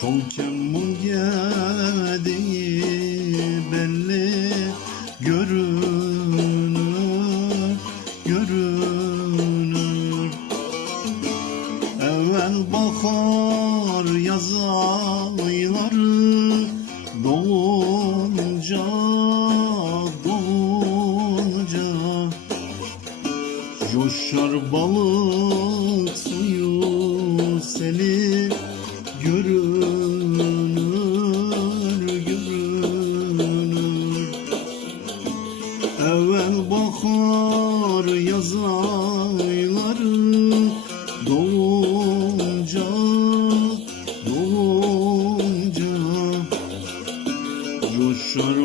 Solken değil belli. Görünür, görünür. Evvel bakar yaz ayları doğunca doğunca Coşar balık suyu seni görünür görünür Evvel bahar yaz ayları doğunca doğunca Coşar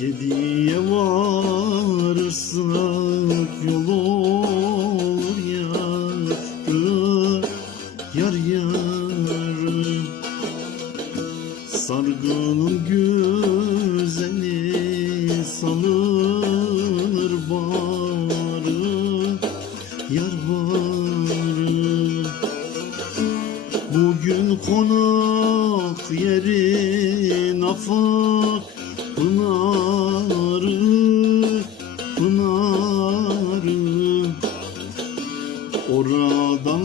Yediye varırsak yol olur yar Yar yar. Sargının güzeli salır barı Yar barı Bugün konak yerin afak Oradan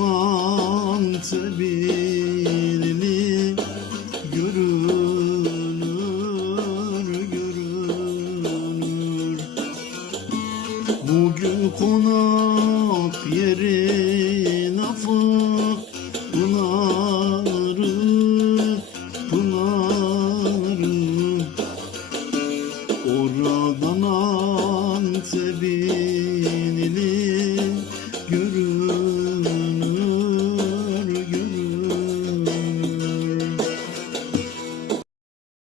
Antep'ini görünür, görünür. Bugün konak